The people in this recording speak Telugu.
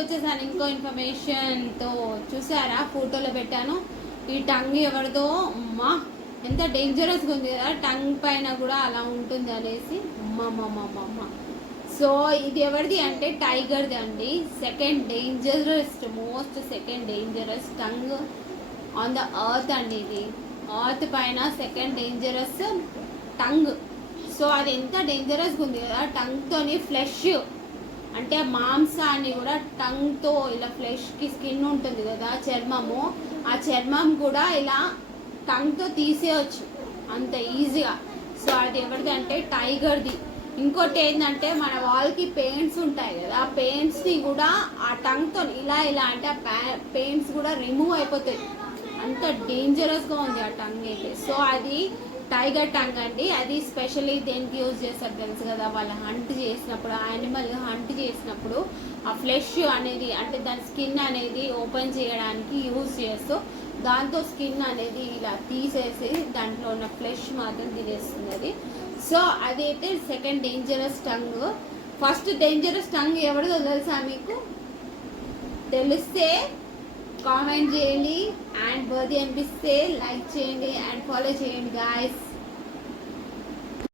వచ్చేసాను ఇంకో ఇన్ఫర్మేషన్తో. చూసారా ఫోటోలో పెట్టాను. ఈ టంగ్ ఎవరిదో అమ్మా, ఎంత డేంజరస్గా ఉంది కదా, టంగ్ పైన కూడా అలా ఉంటుంది అనేసి. అమ్మ. సో ఇది ఎవరిది అంటే టైగర్ది అండి. Second dangerous tongue on the earth అండి. ఇది ఎర్త్ పైన సెకండ్ డేంజరస్ టంగ్. సో అది ఎంత డేంజరస్గా ఉంది కదా, టంగ్తోని ఫ్లెష్ అంటే మాంసాన్ని కూడా టంగ్తో ఇలా ఫ్లెష్కి స్కిన్ ఉంటుంది కదా, చర్మము, ఆ చర్మం కూడా ఇలా టంగ్తో తీసేయచ్చు అంత ఈజీగా. సో అది ఎవరిది అంటే టైగర్ది. ఇంకోటి ఏంటంటే మన వాళ్ళకి పెయిన్స్ ఉంటాయి కదా, ఆ పెయిన్స్ని కూడా ఆ టంగ్తో ఇలా అంటే ఆ పెయిన్స్ కూడా రిమూవ్ అయిపోతాయి. అంత డేంజరస్గా ఉంది ఆ టంగ్ అయితే. సో అది టైగర్ టంగ్ అండి. అది స్పెషల్లీ దేనికి యూజ్ చేస్తారు తెలుసు కదా, వాళ్ళు హంట్ చేసినప్పుడు, యానిమల్ హంట్ చేసినప్పుడు ఆ ఫ్లెష్ అనేది అంటే దాని స్కిన్ అనేది ఓపెన్ చేయడానికి యూజ్ చేస్తూ, దాంతో స్కిన్ అనేది ఇలా తీసేసి దాంట్లో ఉన్న ఫ్లెష్ మాత్రం తినేస్తుంది అది. సో అదైతే second dangerous tongue. First dangerous tongue ఎవరిదో తెలుసా మీకు? తెలిస్తే కామెంట్ చేయండి, అండ్ బర్త్డే అనిపిస్తే లైక్ చేయండి అండ్ ఫాలో చేయండి గాయస్.